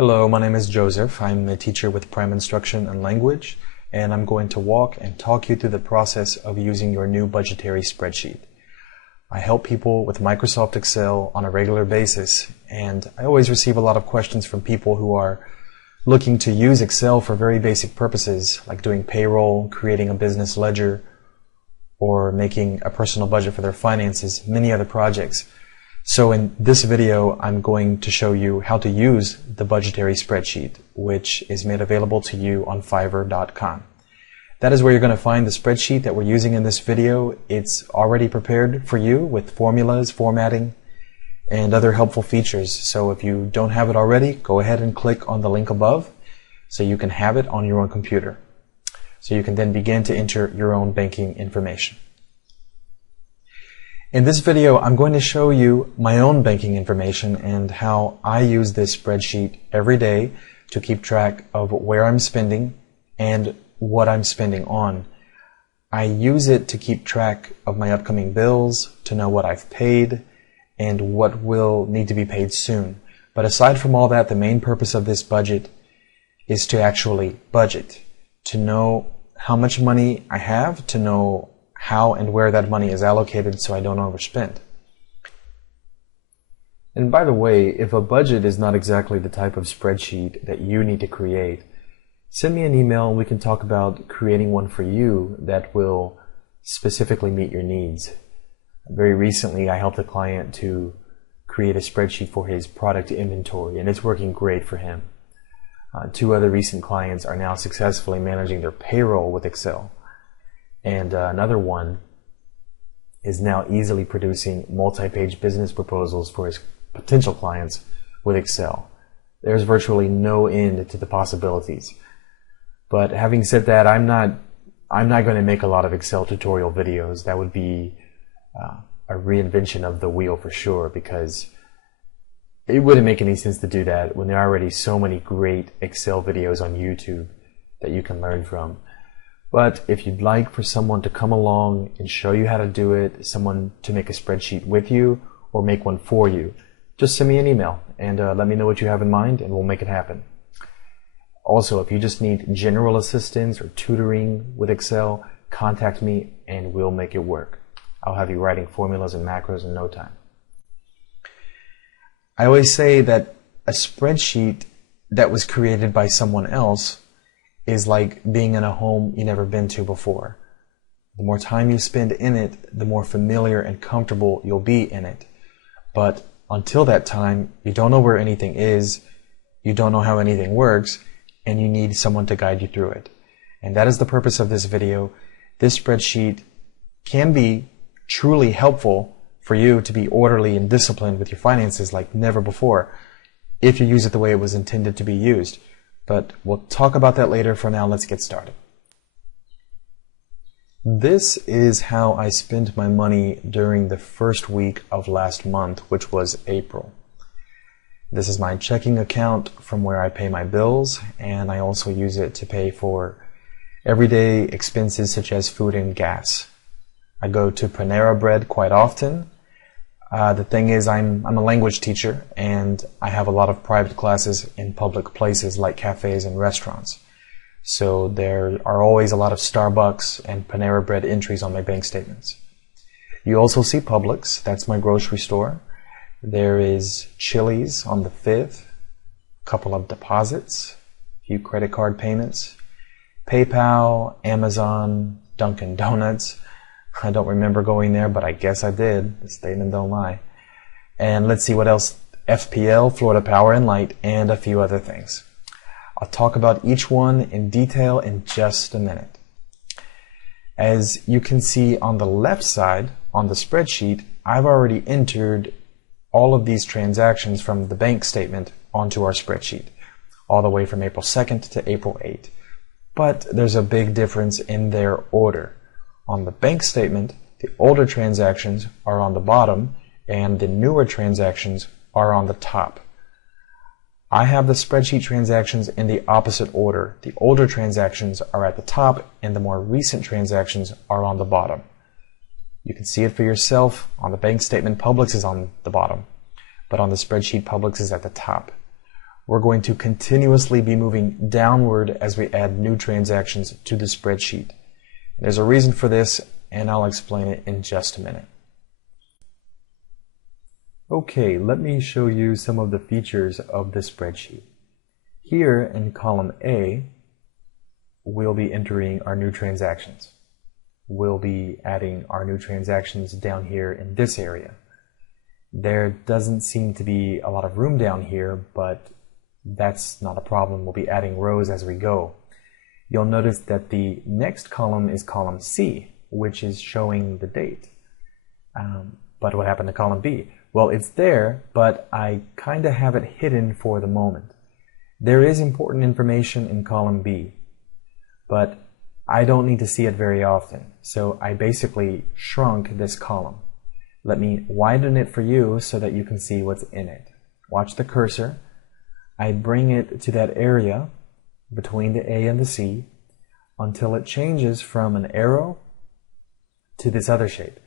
Hello, my name is Joseph. I'm a teacher with Prime Instruction and Language, and I'm going to walk and talk you through the process of using your new budgetary spreadsheet. I help people with Microsoft Excel on a regular basis, and I always receive a lot of questions from people who are looking to use Excel for very basic purposes, like doing payroll, creating a business ledger, or making a personal budget for their finances, many other projects. So in this video, I'm going to show you how to use the budgetary spreadsheet, which is made available to you on Fiverr.com. That is where you're going to find the spreadsheet that we're using in this video. It's already prepared for you with formulas, formatting, and other helpful features. So if you don't have it already, go ahead and click on the link above so you can have it on your own computer. So you can then begin to enter your own banking information. In this video, I'm going to show you my own banking information and how I use this spreadsheet every day to keep track of where I'm spending and what I'm spending on. I use it to keep track of my upcoming bills, to know what I've paid, and what will need to be paid soon. But aside from all that, the main purpose of this budget is to actually budget, to know how much money I have, to know how and where that money is allocated so I don't overspend. And by the way, if a budget is not exactly the type of spreadsheet that you need to create, send me an email and we can talk about creating one for you that will specifically meet your needs. Very recently, I helped a client to create a spreadsheet for his product inventory, and it's working great for him. Two other recent clients are now successfully managing their payroll with Excel. And another one is now easily producing multi-page business proposals for his potential clients with Excel. There's virtually no end to the possibilities. But having said that, I'm not going to make a lot of Excel tutorial videos. That would be a reinvention of the wheel for sure, because it wouldn't make any sense to do that when there are already so many great Excel videos on YouTube that you can learn from. But if you'd like for someone to come along and show you how to do it, someone to make a spreadsheet with you or make one for you, just send me an email and let me know what you have in mind and we'll make it happen. Also, if you just need general assistance or tutoring with Excel, contact me and we'll make it work. I'll have you writing formulas and macros in no time. I always say that a spreadsheet that was created by someone else is like being in a home you've never been to before. The more time you spend in it, the more familiar and comfortable you'll be in it. But until that time, you don't know where anything is, you don't know how anything works, and you need someone to guide you through it. And that is the purpose of this video. This spreadsheet can be truly helpful for you to be orderly and disciplined with your finances like never before, if you use it the way it was intended to be used. But we'll talk about that later. For now, let's get started. This is how I spent my money during the first week of last month, which was April. This is my checking account from where I pay my bills, and I also use it to pay for everyday expenses such as food and gas. I go to Panera Bread quite often. The thing is, I'm a language teacher and I have a lot of private classes in public places like cafes and restaurants. So there are always a lot of Starbucks and Panera Bread entries on my bank statements. You also see Publix, that's my grocery store. There is Chili's on the 5th, a couple of deposits, a few credit card payments, PayPal, Amazon, Dunkin' Donuts. I don't remember going there, but I guess I did. The statement don't lie. And let's see what else. FPL, Florida Power and Light, and a few other things. I'll talk about each one in detail in just a minute. As you can see on the left side on the spreadsheet, I've already entered all of these transactions from the bank statement onto our spreadsheet, all the way from April 2nd to April 8th. But there's a big difference in their order. On the bank statement, the older transactions are on the bottom and the newer transactions are on the top. I have the spreadsheet transactions in the opposite order. The older transactions are at the top and the more recent transactions are on the bottom. You can see it for yourself. On the bank statement, Publix is on the bottom, but on the spreadsheet, Publix is at the top. we're going to continuously be moving downward as we add new transactions to the spreadsheet. There's a reason for this, and I'll explain it in just a minute. Okay, let me show you some of the features of the spreadsheet. Here in column A, we'll be entering our new transactions. We'll be adding our new transactions down here in this area. There doesn't seem to be a lot of room down here, but that's not a problem. We'll be adding rows as we go. You'll notice that the next column is column C, which is showing the date. But what happened to column B? Well, it's there, but I kind of have it hidden for the moment. There is important information in column B, but I don't need to see it very often, so I basically shrunk this column. Let me widen it for you so that you can see what's in it. Watch the cursor. I bring it to that area between the A and the C until it changes from an arrow to this other shape.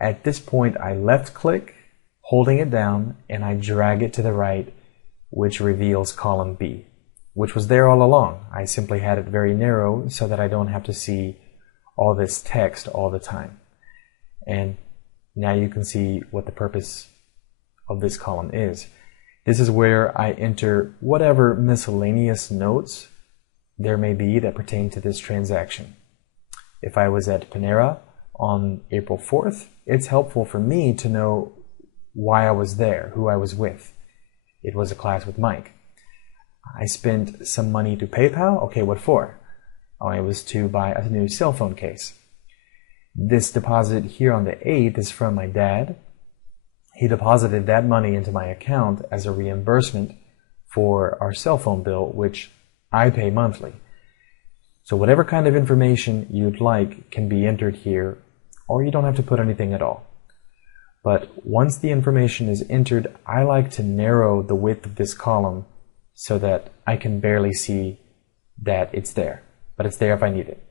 At this point, I left click, holding it down, and I drag it to the right, which reveals column B, which was there all along. I simply had it very narrow so that I don't have to see all this text all the time. And now you can see what the purpose of this column is. This is where I enter whatever miscellaneous notes there may be that pertain to this transaction. If I was at Panera on April 4th, it's helpful for me to know why I was there, who I was with. It was a class with Mike. I spent some money to PayPal. Okay, what for? Oh, it was to buy a new cell phone case. This deposit here on the 8th is from my dad. He deposited that money into my account as a reimbursement for our cell phone bill, which I pay monthly. So whatever kind of information you'd like can be entered here, or you don't have to put anything at all. But once the information is entered, I like to narrow the width of this column so that I can barely see that it's there, but it's there if I need it.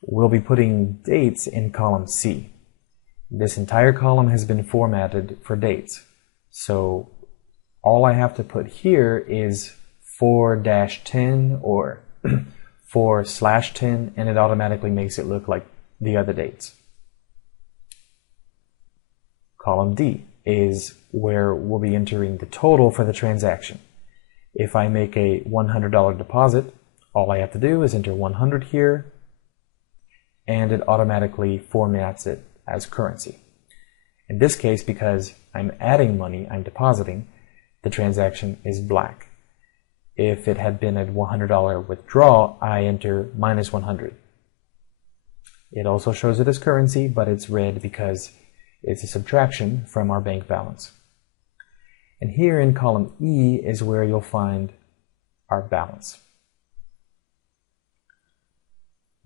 We'll be putting dates in column C. This entire column has been formatted for dates. So all I have to put here is 4-10 or 4/10, and it automatically makes it look like the other dates. Column D is where we'll be entering the total for the transaction. If I make a $100 deposit, all I have to do is enter 100 here, and it automatically formats it as currency. In this case, because I'm adding money, I'm depositing, the transaction is black. If it had been a $100 withdrawal, I enter -100. It also shows it as currency, but it's red because it's a subtraction from our bank balance. And here in column E is where you'll find our balance.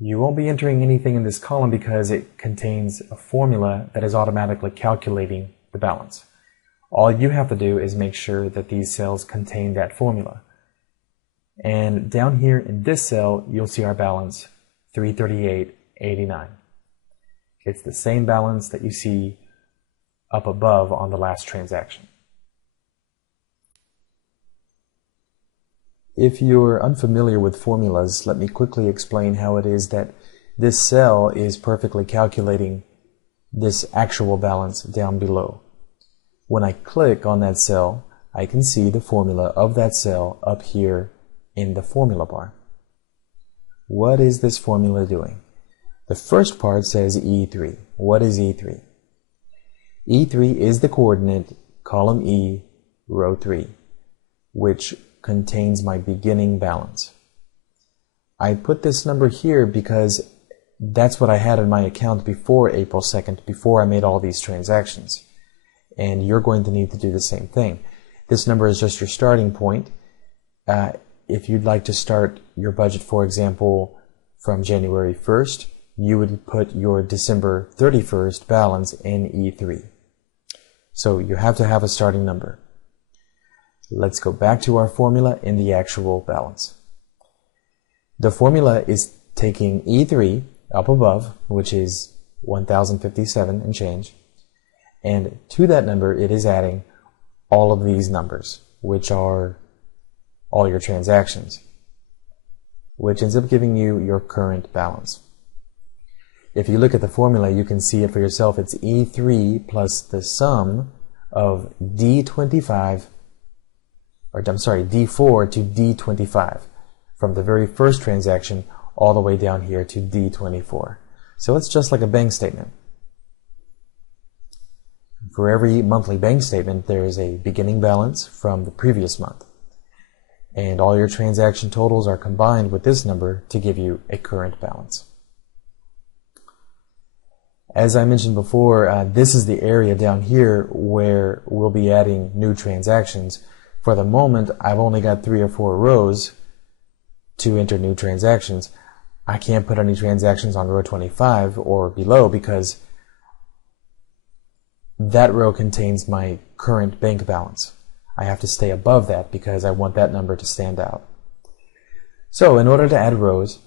You won't be entering anything in this column because it contains a formula that is automatically calculating the balance. All you have to do is make sure that these cells contain that formula. And down here in this cell, you'll see our balance, $338.89. It's the same balance that you see up above on the last transaction. If you're unfamiliar with formulas, let me quickly explain how it is that this cell is perfectly calculating this actual balance down below. When I click on that cell, I can see the formula of that cell up here in the formula bar. What is this formula doing? The first part says E3. What is E3? E3 is the coordinate column E, row 3, which contains my beginning balance. I put this number here because that's what I had in my account before April 2nd, before I made all these transactions. And you're going to need to do the same thing. This number is just your starting point. If you'd like to start your budget, for example, from January 1st, you would put your December 31st balance in E3. So you have to have a starting number. Let's go back to our formula in the actual balance. The formula is taking E3 up above, which is 1,057 and change, and to that number it is adding all of these numbers. which are all your transactions, which ends up giving you your current balance. If you look at the formula, you can see it for yourself. It's E3 plus the sum of D4 to D25, from the very first transaction all the way down here to D24. So it's just like a bank statement. For every monthly bank statement, there is a beginning balance from the previous month. And all your transaction totals are combined with this number to give you a current balance. As I mentioned before, this is the area down here where we'll be adding new transactions. For the moment, I've only got 3 or 4 rows to enter new transactions. I can't put any transactions on row 25 or below because that row contains my current bank balance. I have to stay above that because I want that number to stand out. So in order to add rows,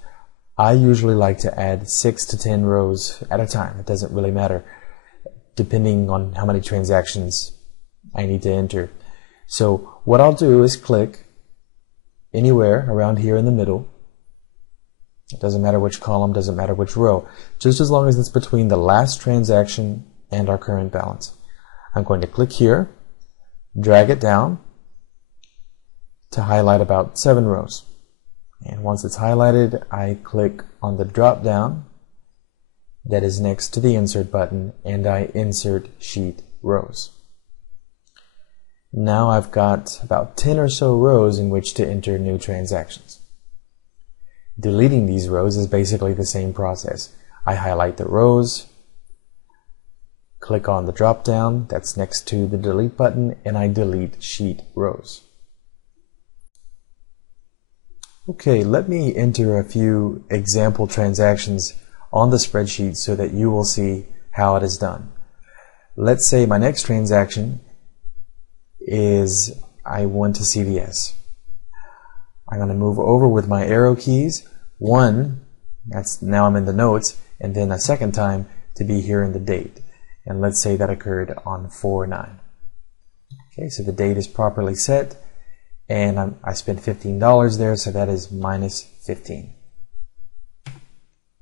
I usually like to add 6 to 10 rows at a time. It doesn't really matter, depending on how many transactions I need to enter. So what I'll do is click anywhere around here in the middle. It doesn't matter which column, doesn't matter which row, just as long as it's between the last transaction and our current balance. I'm going to click here, drag it down to highlight about 7 rows. And once it's highlighted, I click on the drop down that is next to the insert button and I insert sheet rows. Now I've got about 10 or so rows in which to enter new transactions. Deleting these rows is basically the same process. I highlight the rows, click on the drop down that's next to the delete button, and I delete sheet rows. Okay, let me enter a few example transactions on the spreadsheet so that you will see how it is done. Let's say my next transaction is I went to CVS. I'm going to move over with my arrow keys. One, that's now I'm in the notes, and then a second time to be here in the date. And let's say that occurred on 4/9. Okay, so the date is properly set, and I spent $15 there, so that is minus 15.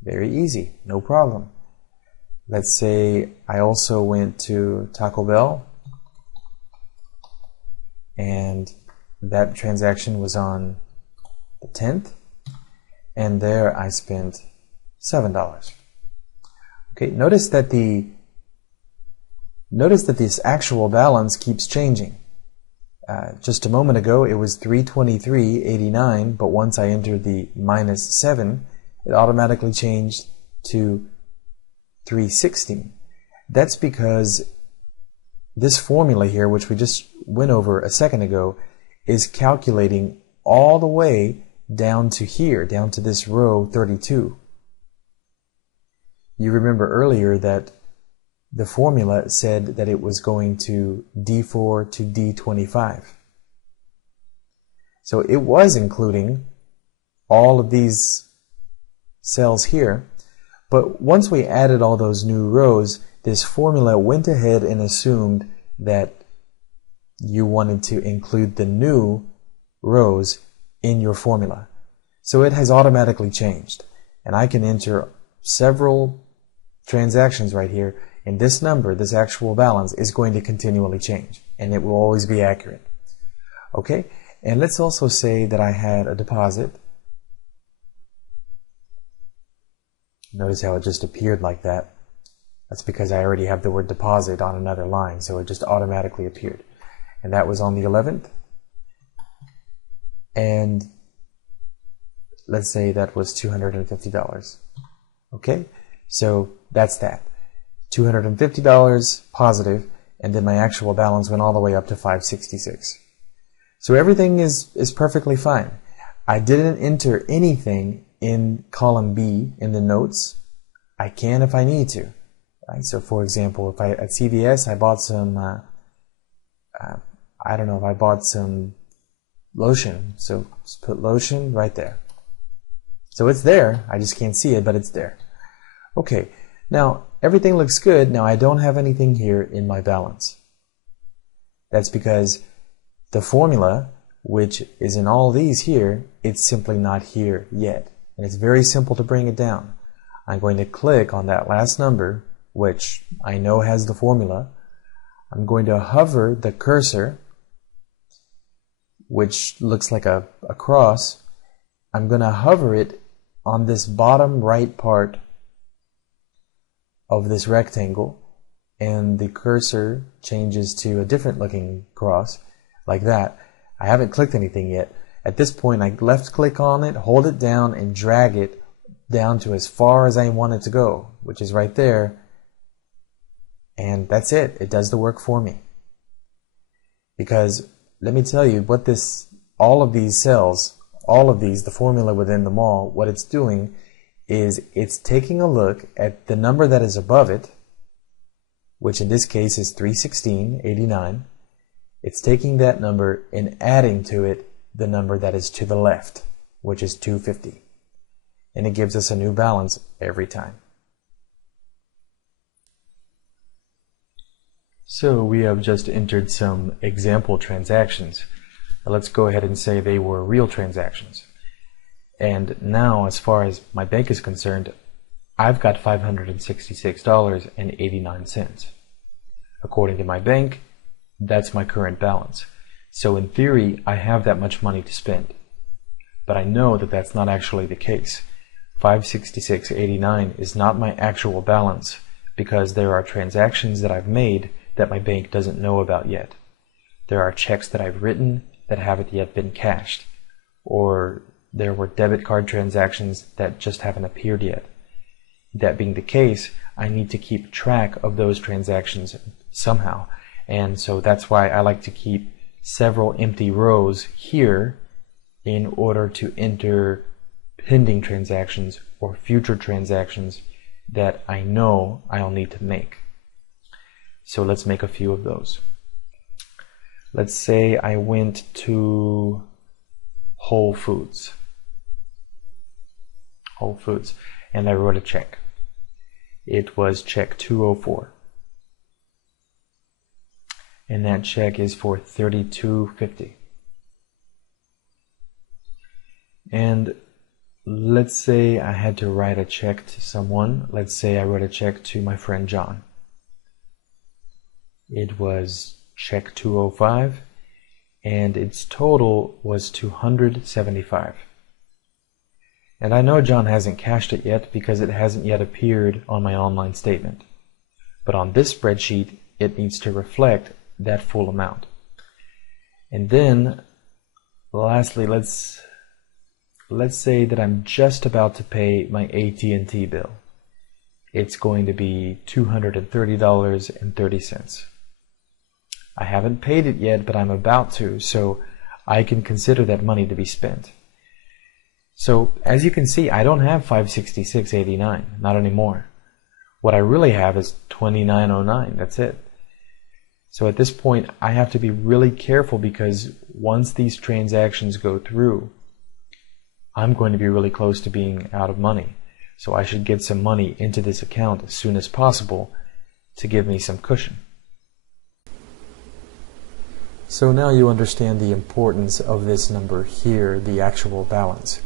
Very easy, no problem. Let's say I also went to Taco Bell, and that transaction was on the 10th, and there I spent $7. Okay, notice that this actual balance keeps changing. Just a moment ago it was $323.89, but once I entered the minus 7, it automatically changed to $316. That's because this formula here, which we just went over a second ago, is calculating all the way down to here, down to this row 32. You remember earlier that the formula said that it was going to D4 to D25. So it was including all of these cells here, but once we added all those new rows, this formula went ahead and assumed that you wanted to include the new rows in your formula. So it has automatically changed, and I can enter several transactions right here, and this number, this actual balance, is going to continually change, and it will always be accurate. Okay, and let's also say that I had a deposit. Notice how it just appeared like that. That's because I already have the word deposit on another line, so it just automatically appeared. And that was on the 11th. And let's say that was $250. Okay, so that's that. $250 positive, and then my actual balance went all the way up to $566. So everything is perfectly fine. I didn't enter anything in column B in the notes. I can if I need to. Right? So for example, if at CVS I bought some, I don't know, if I bought some lotion, so just put lotion right there. So it's there, I just can't see it, but it's there. Okay, now everything looks good. Now I don't have anything here in my balance. That's because The formula, which is in all these here, it's simply not here yet. And it's very simple to bring it down. I'm going to click on that last number, which I know has the formula. I'm going to hover the cursor, which looks like a cross. I'm going to hover it on this bottom right part of this rectangle, and the cursor changes to a different looking cross, like that. I haven't clicked anything yet. At this point, I left click on it, hold it down, and drag it down to as far as I want it to go, which is right there. And that's it. It does the work for me. Because let me tell you what all of these cells, the formula within them all, what it's doing is it's taking a look at the number that is above it, which in this case is 316.89. It's taking that number and adding to it the number that is to the left, which is 250. And it gives us a new balance every time. So we have just entered some example transactions. Now let's go ahead and say they were real transactions. And now, as far as my bank is concerned, I've got $566.89. According to my bank, that's my current balance. So in theory, I have that much money to spend. But I know that that's not actually the case. $566.89 is not my actual balance because there are transactions that I've made that my bank doesn't know about yet. There are checks that I've written that haven't yet been cashed, or there were debit card transactions that just haven't appeared yet. That being the case, I need to keep track of those transactions somehow, and so that's why I like to keep several empty rows here in order to enter pending transactions or future transactions that I know I'll need to make. So let's make a few of those. Let's say I went to Whole Foods, and I wrote a check. It was check 204. And that check is for $32.50. And let's say I had to write a check to someone. Let's say I wrote a check to my friend John. It was check 205, and its total was $275. And I know John hasn't cashed it yet because it hasn't yet appeared on my online statement. But on this spreadsheet, it needs to reflect that full amount. And then, lastly, let's say that I'm just about to pay my AT&T bill. It's going to be $230.30. I haven't paid it yet, but I'm about to, so I can consider that money to be spent. So, as you can see, I don't have $566.89, not anymore. What I really have is $29.09, that's it. So at this point, I have to be really careful because once these transactions go through, I'm going to be really close to being out of money. So I should get some money into this account as soon as possible to give me some cushion. So now you understand the importance of this number here, the actual balance.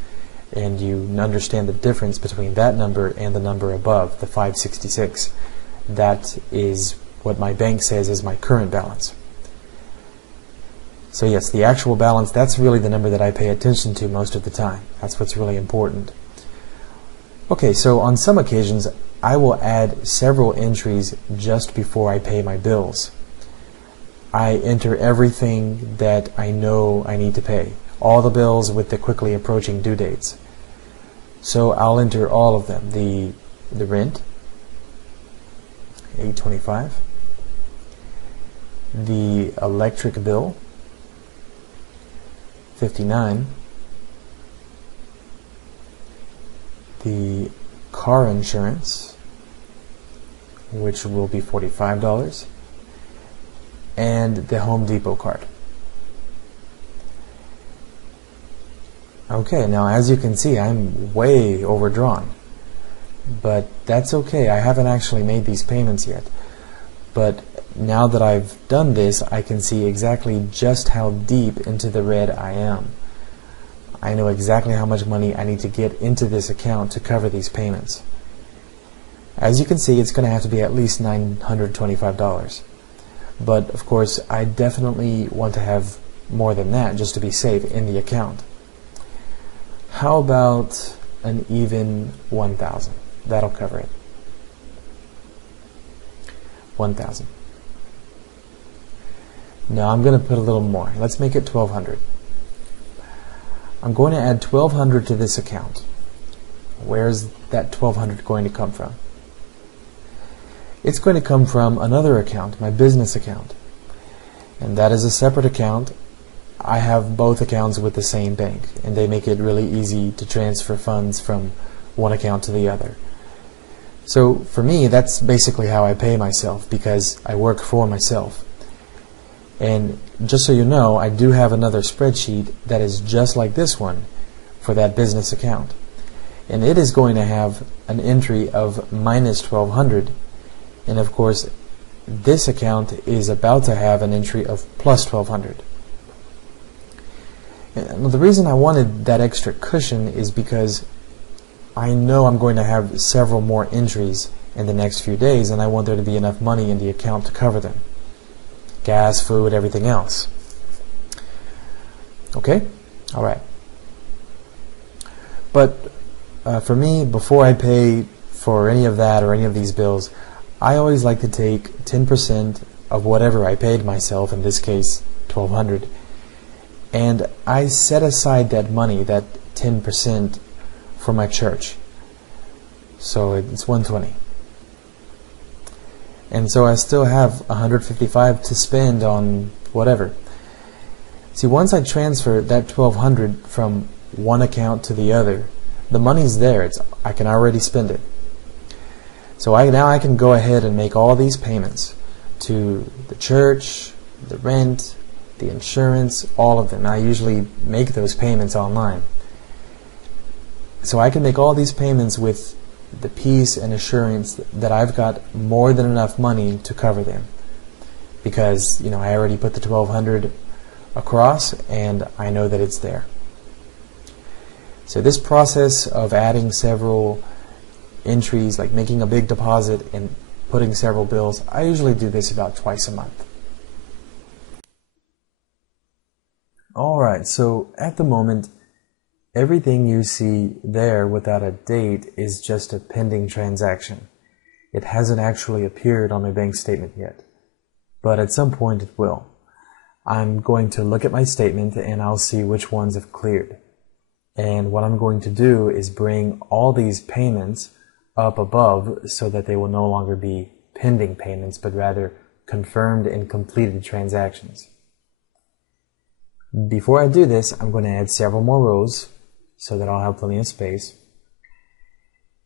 And you understand the difference between that number and the number above, the 566. That is what my bank says is my current balance. So yes, the actual balance, that's really the number that I pay attention to most of the time. That's what's really important. Okay, so on some occasions, I will add several entries just before I pay my bills. I enter everything that I know I need to pay, all the bills with the quickly approaching due dates. So I'll enter all of them. The rent, $825. The electric bill, $59. The car insurance, which will be $45. And the Home Depot card. Okay, now as you can see, I'm way overdrawn. But that's okay. I haven't actually made these payments yet. But now that I've done this, I can see exactly just how deep into the red I am. I know exactly how much money I need to get into this account to cover these payments. As you can see, it's going to have to be at least $925. But of course, I definitely want to have more than that just to be safe in the account. How about an even 1,000? That'll cover it. 1,000. Now I'm going to put a little more. Let's make it 1,200. I'm going to add 1,200 to this account. Where's that 1,200 going to come from? It's going to come from another account, my business account. And that is a separate account. I have both accounts with the same bank, and they make it really easy to transfer funds from one account to the other. So for me, that's basically how I pay myself, because I work for myself. And just so you know, I do have another spreadsheet that is just like this one for that business account. And it is going to have an entry of minus 1,200. And of course, this account is about to have an entry of plus 1,200. And the reason I wanted that extra cushion is because I know I'm going to have several more entries in the next few days, and I want there to be enough money in the account to cover them. Gas, food, everything else. Okay? Alright. But for me, before I pay for any of that or any of these bills, I always like to take 10% of whatever I paid myself, in this case 1,200, and I set aside that money, that 10%, for my church. So it's 120. And so I still have 155 to spend on whatever. See, once I transfer that 1,200 from one account to the other, the money's there. I can already spend it. So now I can go ahead and make all these payments to the church, the rent, the insurance, all of them. I usually make those payments online. So I can make all these payments with the peace and assurance that I've got more than enough money to cover them, because I already put the 1,200 across and I know that it's there. So this process of adding several entries, like making a big deposit and putting several bills, I usually do this about twice a month. Alright, so at the moment, everything you see there without a date is just a pending transaction. It hasn't actually appeared on my bank statement yet, but at some point it will. I'm going to look at my statement and I'll see which ones have cleared. And what I'm going to do is bring all these payments up above so that they will no longer be pending payments, but rather confirmed and completed transactions. Before I do this, I'm going to add several more rows so that I'll have plenty of space.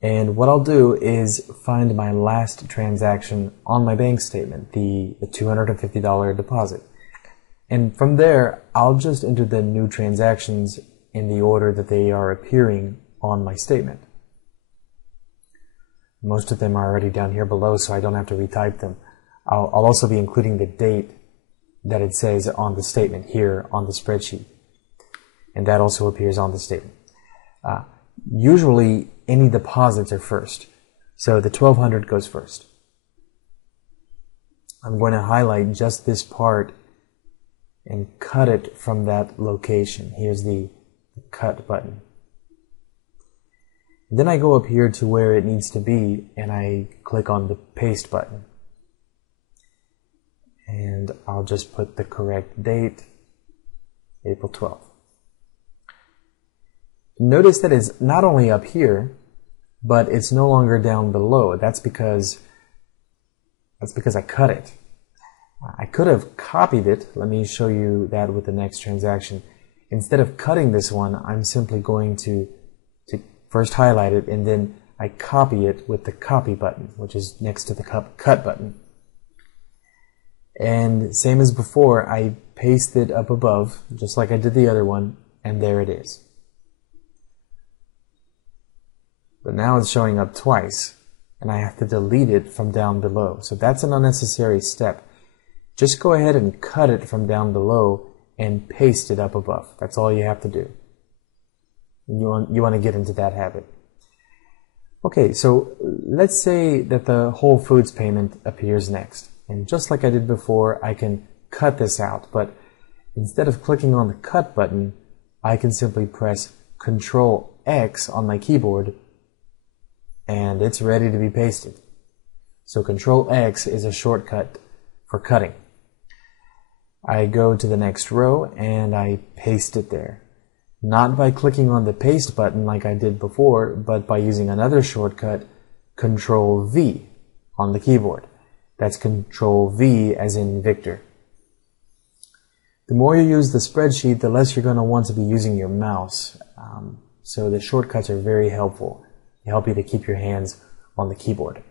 And what I'll do is find my last transaction on my bank statement, the $250 deposit. And from there, I'll just enter the new transactions in the order that they are appearing on my statement. Most of them are already down here below, so I don't have to retype them. I'll also be including the date that it says on the statement here on the spreadsheet. And that also appears on the statement. Usually, any deposits are first. So the 1,200 goes first. I'm going to highlight just this part and cut it from that location. Here's the cut button. Then I go up here to where it needs to be and I click on the paste button. And I'll just put the correct date, April 12th. Notice that it's not only up here, but it's no longer down below. That's because I cut it. I could have copied it. Let me show you that with the next transaction. Instead of cutting this one, I'm simply going to first highlight it, and then I copy it with the copy button, which is next to the cut button. And same as before, I paste it up above, just like I did the other one, and there it is. But now it's showing up twice, and I have to delete it from down below. So that's an unnecessary step. just go ahead and cut it from down below and paste it up above. That's all you have to do. You want to get into that habit. Okay, so let's say that the Whole Foods payment appears next. And just like I did before, I can cut this out. But instead of clicking on the cut button, I can simply press Control X on my keyboard and it's ready to be pasted. So Control X is a shortcut for cutting. I go to the next row and I paste it there. Not by clicking on the paste button like I did before, but by using another shortcut, Control V on the keyboard. That's Control V as in Victor. The more you use the spreadsheet, the less you're going to want to be using your mouse. So the shortcuts are very helpful. They help you to keep your hands on the keyboard.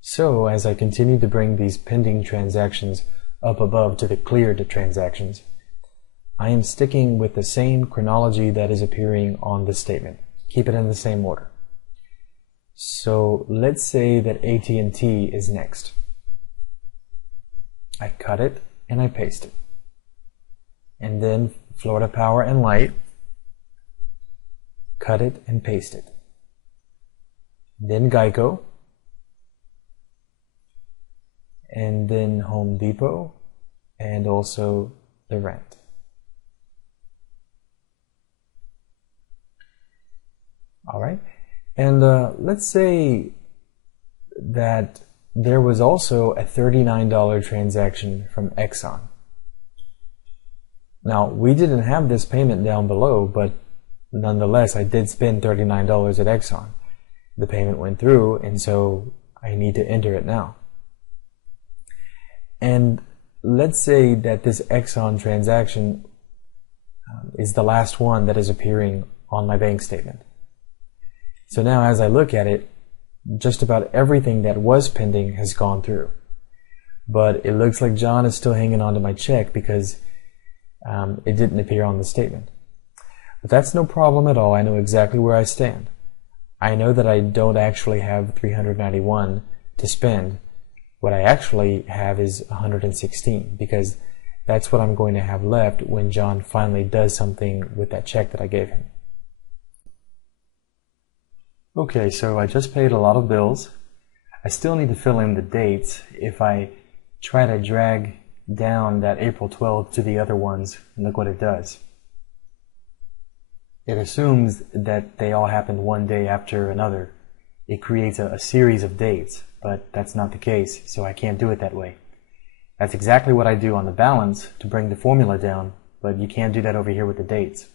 So as I continue to bring these pending transactions up above to the cleared transactions, I am sticking with the same chronology that is appearing on the statement. Keep it in the same order. So let's say that AT&T is next. I cut it and I paste it. And then Florida Power and Light, cut it and paste it. Then Geico, and then Home Depot, and also the rent. All right, and let's say that there was also a $39 transaction from Exxon. Now, we didn't have this payment down below, but nonetheless, I did spend $39 at Exxon. The payment went through, and so I need to enter it now. And let's say that this Exxon transaction is the last one that is appearing on my bank statement. So now as I look at it, just about everything that was pending has gone through. But it looks like John is still hanging on to my check because it didn't appear on the statement. But that's no problem at all. I know exactly where I stand. I know that I don't actually have $391 to spend. What I actually have is $116 because that's what I'm going to have left when John finally does something with that check that I gave him. Okay, so I just paid a lot of bills. I still need to fill in the dates. If I try to drag down that April 12th to the other ones, look what it does. It assumes that they all happened one day after another. It creates a series of dates, but that's not the case, so I can't do it that way. That's exactly what I do on the balance to bring the formula down, but you can't do that over here with the dates.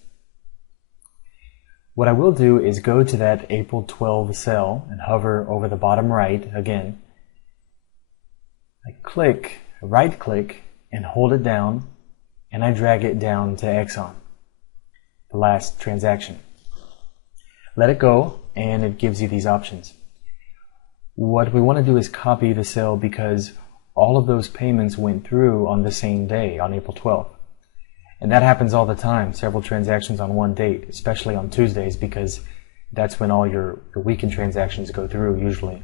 What I will do is go to that April 12 cell and hover over the bottom right again. I right click and hold it down, and I drag it down to Exxon, the last transaction. Let it go, and it gives you these options. What we want to do is copy the cell because all of those payments went through on the same day, on April 12th. And that happens all the time, several transactions on one date, especially on Tuesdays, because that's when all your weekend transactions go through usually.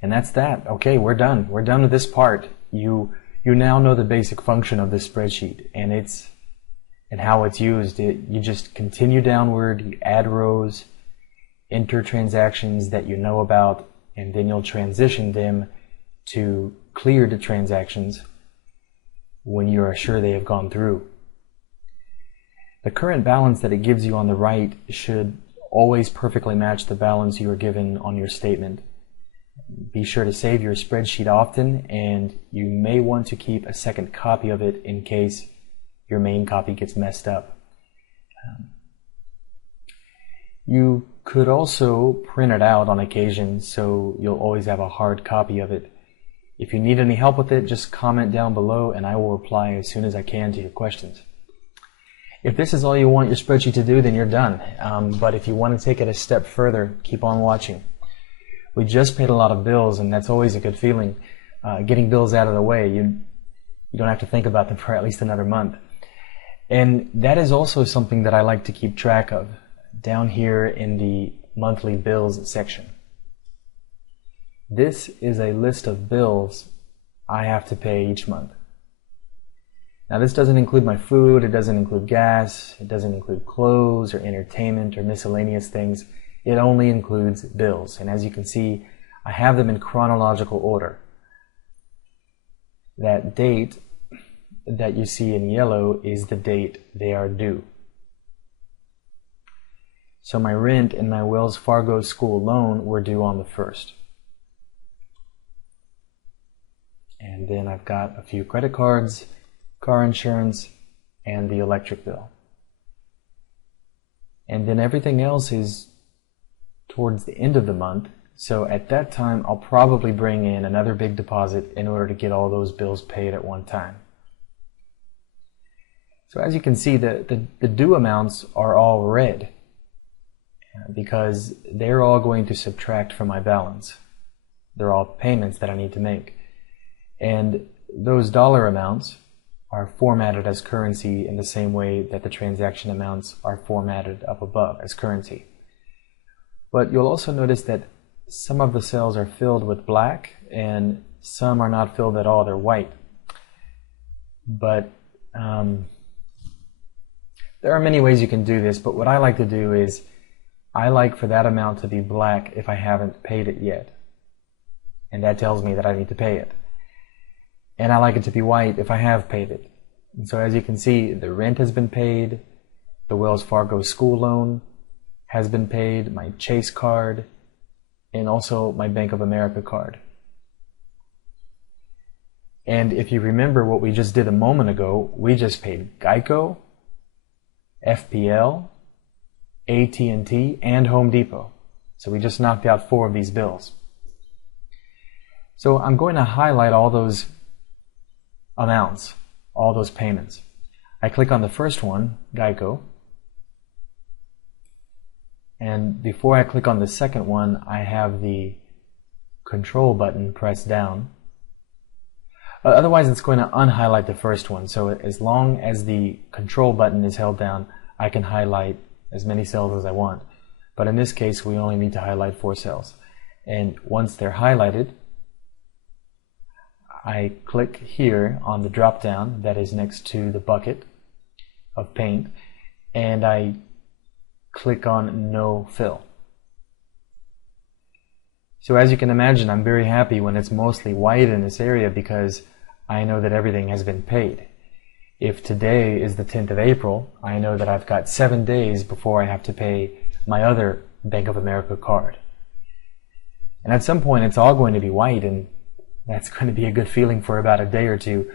And that's that. Okay, we're done. We're done with this part. You now know the basic function of this spreadsheet and how it's used. You just continue downward, you add rows, enter transactions that you know about, and then you'll transition them to cleared transactions when you are sure they have gone through. The current balance that it gives you on the right should always perfectly match the balance you are given on your statement. Be sure to save your spreadsheet often, and you may want to keep a second copy of it in case your main copy gets messed up. You could also print it out on occasion, so you'll always have a hard copy of it. If you need any help with it, just comment down below and I will reply as soon as I can to your questions. If this is all you want your spreadsheet to do, then you're done. But if you want to take it a step further, keep on watching. We just paid a lot of bills, and that's always a good feeling. Getting bills out of the way, you don't have to think about them for at least another month. And that is also something that I like to keep track of down here in the monthly bills section. This is a list of bills I have to pay each month. Now this doesn't include my food, it doesn't include gas, it doesn't include clothes or entertainment or miscellaneous things. It only includes bills. And as you can see, I have them in chronological order. That date that you see in yellow is the date they are due. So my rent and my Wells Fargo school loan were due on the 1st. And then I've got a few credit cards, car insurance, and the electric bill. And then everything else is towards the end of the month. So at that time, I'll probably bring in another big deposit in order to get all those bills paid at one time. So as you can see, the due amounts are all red because they're all going to subtract from my balance. They're all payments that I need to make. And those dollar amounts are formatted as currency in the same way that the transaction amounts are formatted up above as currency. But you'll also notice that some of the cells are filled with black and some are not filled at all, they're white. But there are many ways you can do this, but what I like to do is I like for that amount to be black if I haven't paid it yet. And that tells me that I need to pay it. And I like it to be white if I have paid it. And so as you can see, the rent has been paid, the Wells Fargo school loan has been paid, my Chase card, and also my Bank of America card. And if you remember what we just did a moment ago, we just paid Geico, FPL, AT&T, and Home Depot. So we just knocked out 4 of these bills. So I'm going to highlight all those amounts, all those payments. I click on the first one, Geico, and before I click on the second one, I have the control button pressed down. Otherwise, it's going to unhighlight the first one. So as long as the control button is held down, I can highlight as many cells as I want. But in this case, we only need to highlight 4 cells. And once they're highlighted, I click here on the drop down that is next to the bucket of paint, and I click on No Fill. So as you can imagine, I'm very happy when it's mostly white in this area because I know that everything has been paid. If today is the 10th of April, I know that I've got 7 days before I have to pay my other Bank of America card. And at some point it's all going to be white, and that's going to be a good feeling for about a day or two.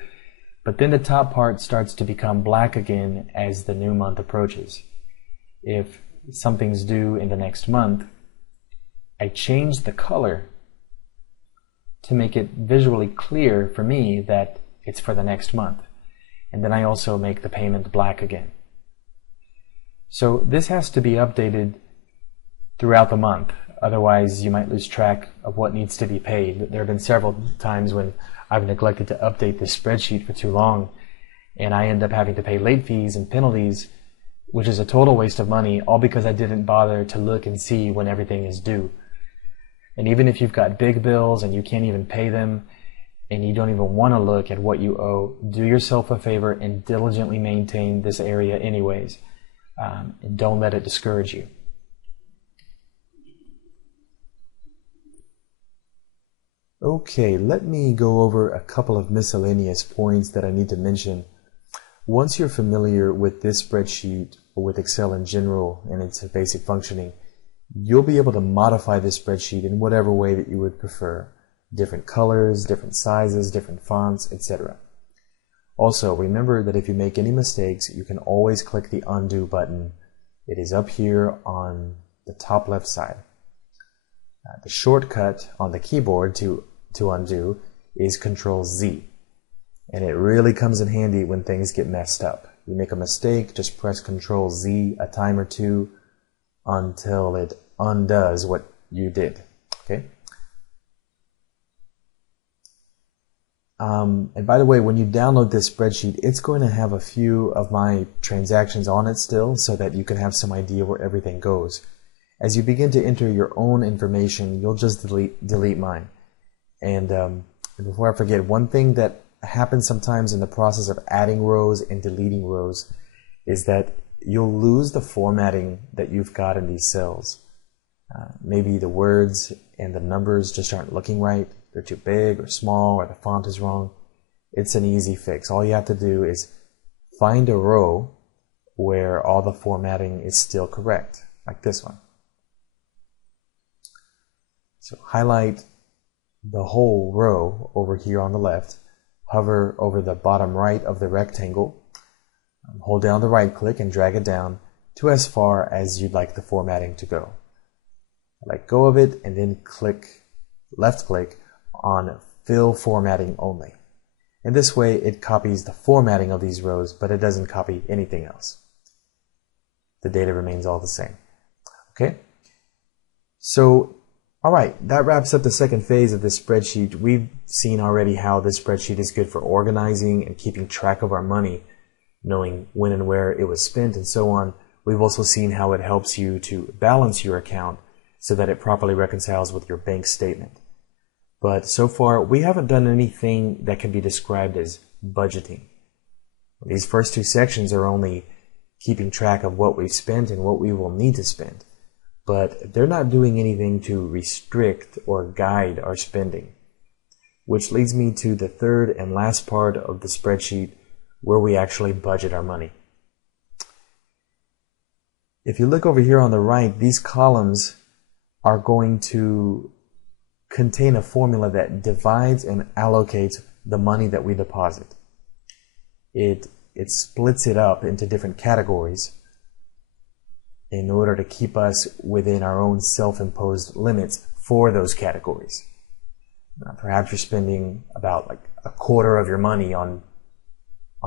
But then the top part starts to become black again as the new month approaches. If something's due in the next month, I change the color to make it visually clear for me that it's for the next month. And then I also make the payment black again. So this has to be updated throughout the month. Otherwise, you might lose track of what needs to be paid. There have been several times when I've neglected to update this spreadsheet for too long, and I end up having to pay late fees and penalties, which is a total waste of money, all because I didn't bother to look and see when everything is due. And even if you've got big bills and you can't even pay them, and you don't even want to look at what you owe, do yourself a favor and diligently maintain this area anyways. And don't let it discourage you. Okay, let me go over a couple of miscellaneous points that I need to mention. Once you're familiar with this spreadsheet or with Excel in general and its basic functioning, you'll be able to modify this spreadsheet in whatever way that you would prefer. Different colors, different sizes, different fonts, etc. Also, remember that if you make any mistakes, you can always click the undo button. It is up here on the top left side. The shortcut on the keyboard to undo is Control-Z. And it really comes in handy when things get messed up. You make a mistake, just press Control-Z a time or two until it undoes what you did. Okay? And by the way, when you download this spreadsheet, it's going to have a few of my transactions on it still so that you can have some idea where everything goes. As you begin to enter your own information, you'll just delete mine. And before I forget, one thing that happens sometimes in the process of adding rows and deleting rows is that you'll lose the formatting that you've got in these cells. Maybe the words and the numbers just aren't looking right. They're too big or small, or the font is wrong. It's an easy fix. All you have to do is find a row where all the formatting is still correct, like this one. So highlight the whole row over here on the left, hover over the bottom right of the rectangle, hold down the right click and drag it down to as far as you'd like the formatting to go. Let go of it and then left click on Fill Formatting Only. And this way it copies the formatting of these rows, but it doesn't copy anything else. The data remains all the same. Okay? So, alright, that wraps up the second phase of this spreadsheet. We've seen already how this spreadsheet is good for organizing and keeping track of our money, knowing when and where it was spent and so on. We've also seen how it helps you to balance your account so that it properly reconciles with your bank statement. But so far, we haven't done anything that can be described as budgeting. These first two sections are only keeping track of what we've spent and what we will need to spend. But they're not doing anything to restrict or guide our spending. Which leads me to the third and last part of the spreadsheet, where we actually budget our money. If you look over here on the right, these columns are going to contain a formula that divides and allocates the money that we deposit. It splits it up into different categories in order to keep us within our own self-imposed limits for those categories. Now, perhaps you're spending about like a quarter of your money on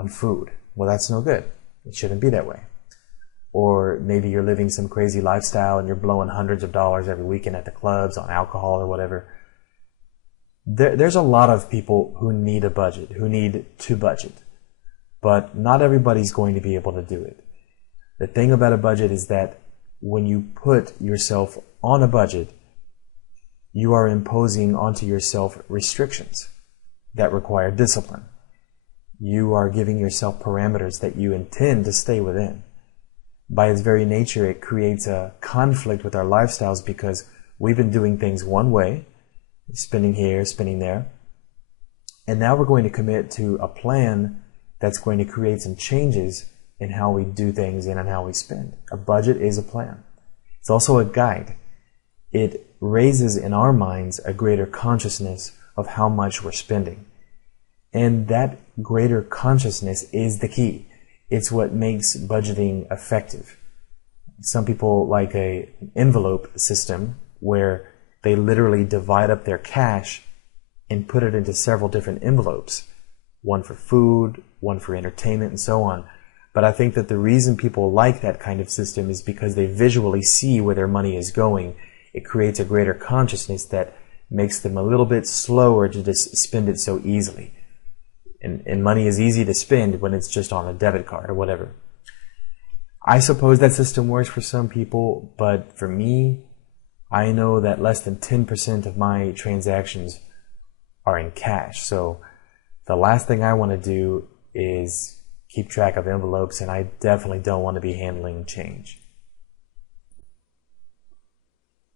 food. Well, that's no good. It shouldn't be that way. Or maybe you're living some crazy lifestyle and you're blowing hundreds of dollars every weekend at the clubs on alcohol or whatever. There's a lot of people who need a budget, who need to budget. But not everybody's going to be able to do it. The thing about a budget is that when you put yourself on a budget, you are imposing onto yourself restrictions that require discipline. You are giving yourself parameters that you intend to stay within. By its very nature, it creates a conflict with our lifestyles because we've been doing things one way, spending here, spending there, and now we're going to commit to a plan that's going to create some changes in how we do things and in how we spend. A budget is a plan. It's also a guide. It raises in our minds a greater consciousness of how much we're spending. And that greater consciousness is the key. It's what makes budgeting effective. Some people like an envelope system where they literally divide up their cash and put it into several different envelopes. One for food, one for entertainment, and so on. But I think that the reason people like that kind of system is because they visually see where their money is going. It creates a greater consciousness that makes them a little bit slower to just spend it so easily. And money is easy to spend when it's just on a debit card or whatever. I suppose that system works for some people, but for me, I know that less than 10% of my transactions are in cash. So the last thing I want to do is keep track of envelopes, and I definitely don't want to be handling change.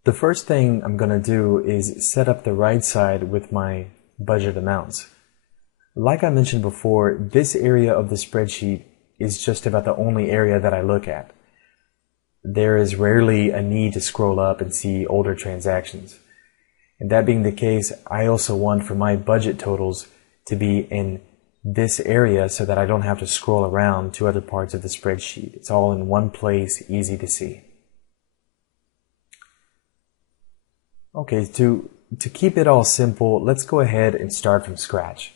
The first thing I'm going to do is set up the right side with my budget amounts. Like I mentioned before, this area of the spreadsheet is just about the only area that I look at. There is rarely a need to scroll up and see older transactions. And that being the case, I also want for my budget totals to be in this area so that I don't have to scroll around to other parts of the spreadsheet. It's all in one place, easy to see. Okay, to keep it all simple, let's go ahead and start from scratch.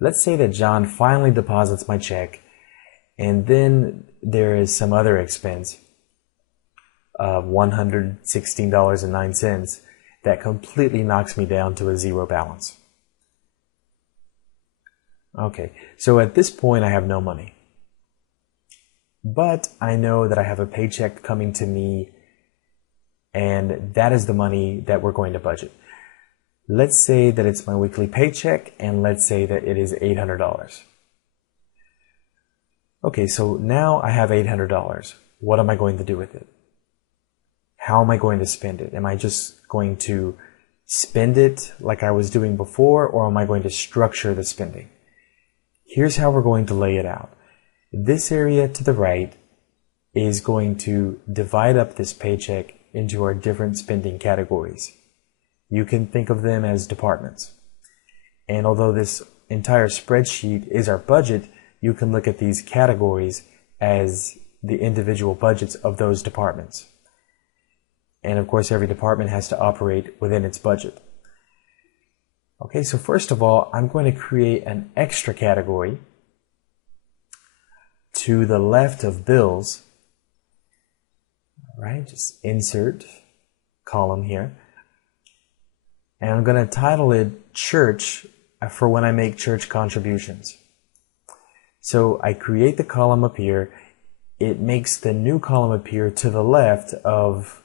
Let's say that John finally deposits my check, and then there is some other expense of $116.09 that completely knocks me down to a zero balance. Okay, so at this point I have no money. But I know that I have a paycheck coming to me, and that is the money that we're going to budget. Let's say that it's my weekly paycheck, and let's say that it is $800. Okay, so now I have $800. What am I going to do with it? How am I going to spend it? Am I just going to spend it like I was doing before, or am I going to structure the spending? Here's how we're going to lay it out. This area to the right is going to divide up this paycheck into our different spending categories. You can think of them as departments. And although this entire spreadsheet is our budget, you can look at these categories as the individual budgets of those departments. And of course, every department has to operate within its budget. Okay, so first of all, I'm going to create an extra category to the left of bills. All right, just insert column here. And I'm going to title it Church for when I make church contributions. So I create the column up here. It makes the new column appear to the left of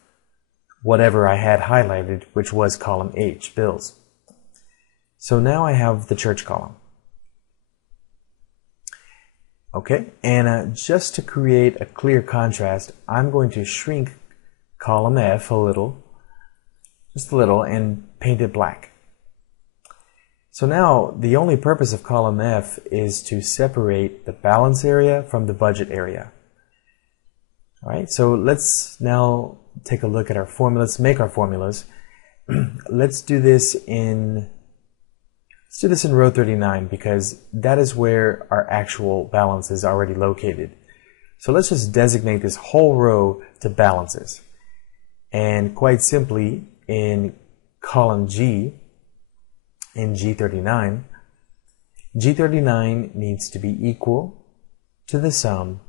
whatever I had highlighted, which was column H, bills. So now I have the church column. Okay, and just to create a clear contrast, I'm going to shrink column F a little, just a little, and paint it black. So now the only purpose of column F is to separate the balance area from the budget area. All right, so let's now take a look at our formulas, make our formulas. Let's do this in row 39 because that is where our actual balance is already located. So let's just designate this whole row to balances. And quite simply, in column G, in G39, G39 needs to be equal to the sum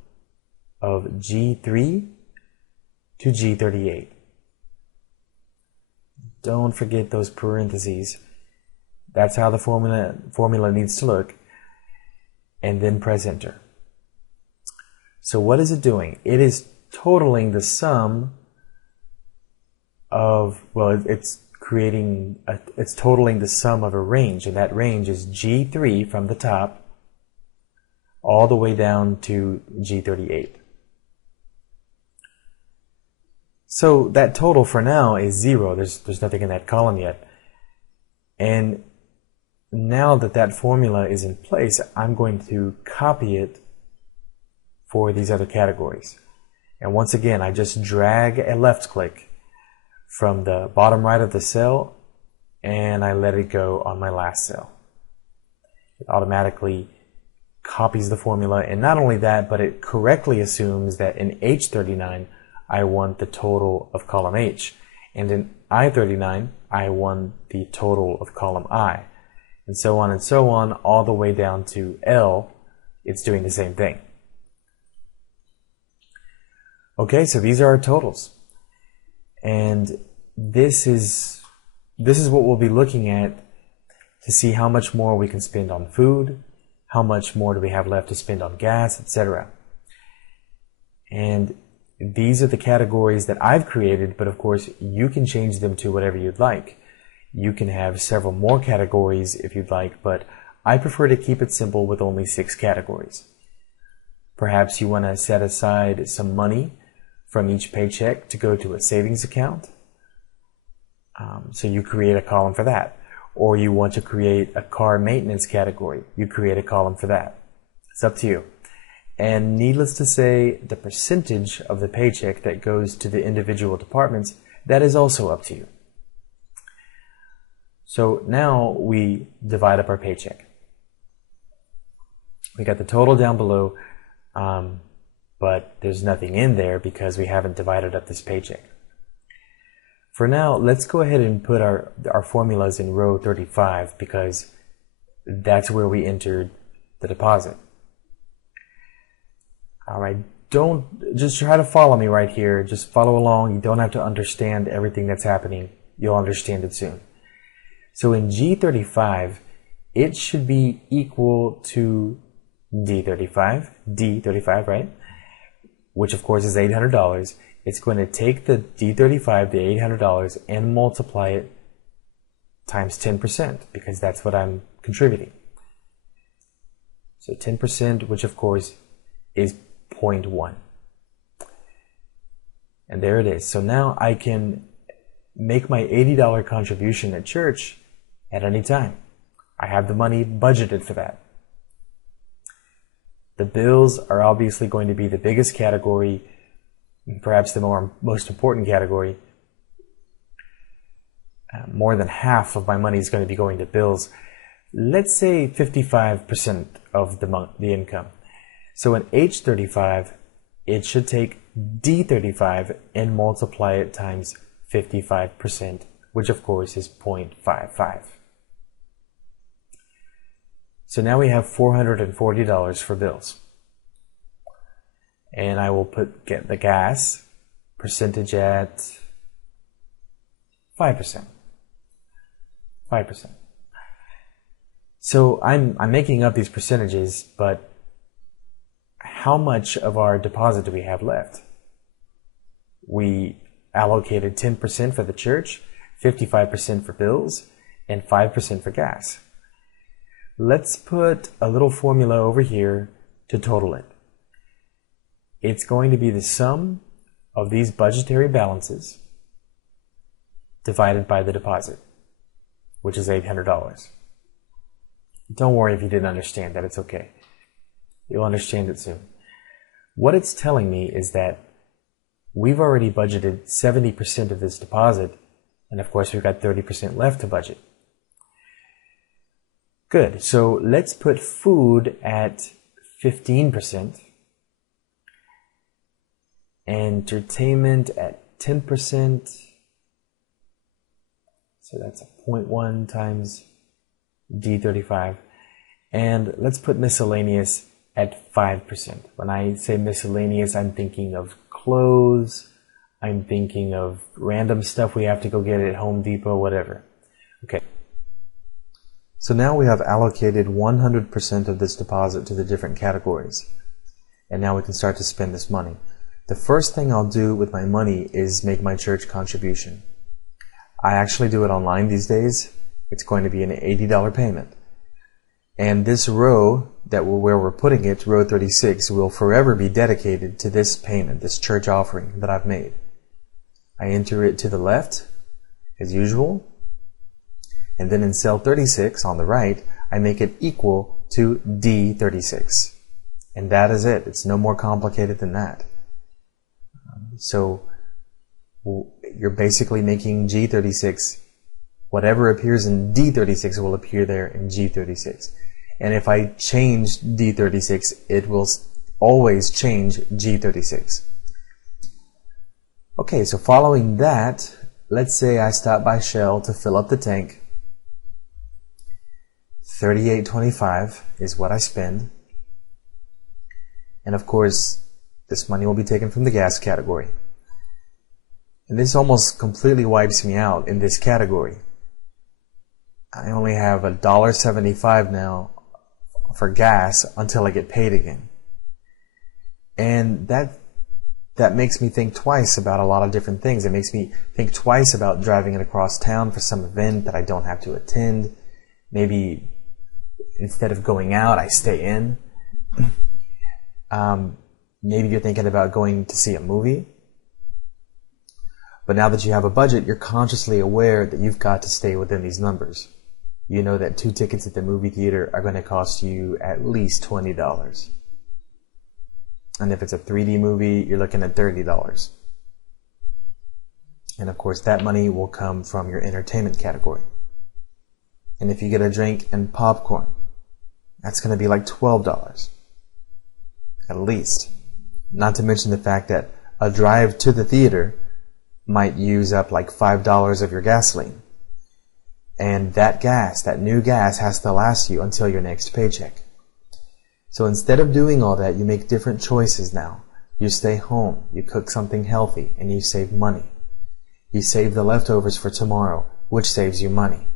of G3 to G38. Don't forget those parentheses. That's how the formula needs to look. And then press enter. So what is it doing? It is totaling the sum of, well, it's totaling the sum of a range, and that range is G3 from the top all the way down to G38. So that total for now is 0. There's nothing in that column yet. And now that that formula is in place, I'm going to copy it for these other categories. And once again, I just drag a left click from the bottom right of the cell, and I let it go on my last cell. It automatically copies the formula, and not only that, but it correctly assumes that in H39, I want the total of column H, and in I39, I want the total of column I, and so on, all the way down to L. It's doing the same thing. Okay, so these are our totals. And this is what we'll be looking at to see how much more we can spend on food, how much more do we have left to spend on gas, etc. And these are the categories that I've created, but of course you can change them to whatever you'd like. You can have several more categories if you'd like, but I prefer to keep it simple with only 6 categories. Perhaps you want to set aside some money from each paycheck to go to a savings account. So you create a column for that. Or you want to create a car maintenance category. You create a column for that. It's up to you. And needless to say, the percentage of the paycheck that goes to the individual departments, that is also up to you. So now we divide up our paycheck. We got the total down below, but there's nothing in there because we haven't divided up this paycheck. For now, let's go ahead and put our formulas in row 35 because that's where we entered the deposit. All right, just try to follow me right here. Just follow along. You don't have to understand everything that's happening. You'll understand it soon. So in G35, it should be equal to D35, right? Which of course is $800. It's going to take the D35, the $800, and multiply it times 10%, because that's what I'm contributing. So 10%, which of course is 0.1. And there it is. So now I can make my $80 contribution at church at any time. I have the money budgeted for that. The bills are obviously going to be the biggest category, perhaps the most important category. More than half of my money is going to be going to bills. Let's say 55% of the income. So in H35, it should take D35 and multiply it times 55%, which of course is 0.55. So now we have $440 for bills. And I will get the gas percentage at 5%. 5%. So I'm making up these percentages, but how much of our deposit do we have left? We allocated 10% for the church, 55% for bills, and 5% for gas. Let's put a little formula over here to total it. It's going to be the sum of these budgetary balances divided by the deposit, which is $800. Don't worry if you didn't understand that, it's okay. You'll understand it soon. What it's telling me is that we've already budgeted 70% of this deposit, and of course we've got 30% left to budget. Good, so let's put food at 15%, entertainment at 10%, so that's a 0.1 times D35, and let's put miscellaneous at 5%. When I say miscellaneous, I'm thinking of clothes, I'm thinking of random stuff we have to go get at Home Depot, whatever. Okay. So now we have allocated 100% of this deposit to the different categories. And now we can start to spend this money. The first thing I'll do with my money is make my church contribution. I actually do it online these days. It's going to be an $80 payment. And this row where we're putting it, row 36, will forever be dedicated to this payment, this church offering that I've made. I enter it to the left, as usual. And then in cell 36 on the right, I make it equal to D36. And that is it. It's no more complicated than that. So you're basically making G36, whatever appears in D36 will appear there in G36. And if I change D36, it will always change G36. Okay, so following that, let's say I stop by Shell to fill up the tank. $38.25 is what I spend. And of course, this money will be taken from the gas category. And this almost completely wipes me out in this category. I only have $1.75 now for gas until I get paid again. And that makes me think twice about a lot of different things. It makes me think twice about driving it across town for some event that I don't have to attend. Maybe instead of going out, I stay in. Maybe you're thinking about going to see a movie. But now that you have a budget, you're consciously aware that you've got to stay within these numbers. You know that 2 tickets at the movie theater are going to cost you at least $20. And if it's a 3D movie, you're looking at $30. And of course, that money will come from your entertainment category. And if you get a drink and popcorn, that's going to be like $12. At least. Not to mention the fact that a drive to the theater might use up like $5 of your gasoline. And that gas, that new gas, has to last you until your next paycheck. So instead of doing all that, you make different choices now. You stay home, you cook something healthy, and you save money. You save the leftovers for tomorrow, which saves you money.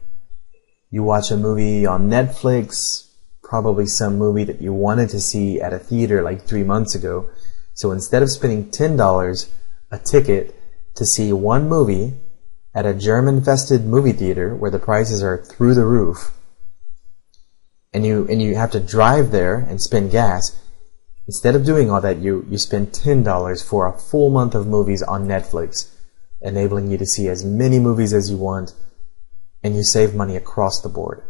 You watch a movie on Netflix, probably some movie that you wanted to see at a theater like 3 months ago. So instead of spending $10 a ticket to see one movie at a German-infested movie theater where the prices are through the roof, and you have to drive there and spend gas, instead of doing all that, you spend $10 for a full month of movies on Netflix, enabling you to see as many movies as you want, and you save money across the board.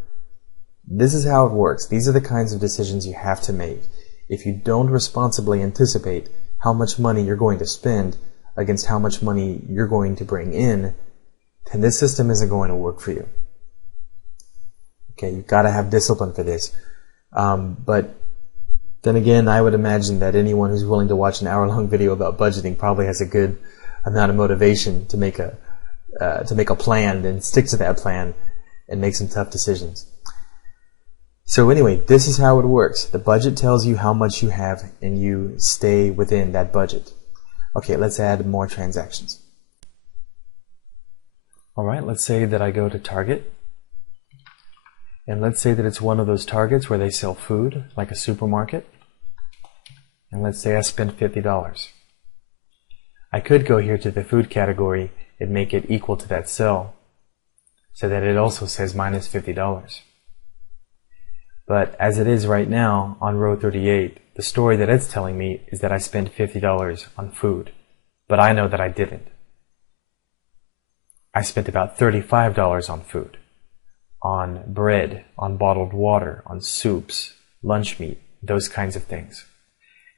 This is how it works. These are the kinds of decisions you have to make. If you don't responsibly anticipate how much money you're going to spend against how much money you're going to bring in, then this system isn't going to work for you. Okay, you've got to have discipline for this. But then again, I would imagine that anyone who's willing to watch an hour-long video about budgeting probably has a good amount of motivation to make a plan and stick to that plan and make some tough decisions. So anyway, this is how it works. The budget tells you how much you have, and you stay within that budget. Okay, let's add more transactions. Alright, let's say that I go to Target. And let's say that it's one of those Targets where they sell food, like a supermarket. And let's say I spend $50. I could go here to the food category and make it equal to that cell, so that it also says minus $50. But as it is right now on row 38, the story that it's telling me is that I spent $50 on food, but I know that I didn't. I spent about $35 on food, on bread, on bottled water, on soups, lunch meat, those kinds of things.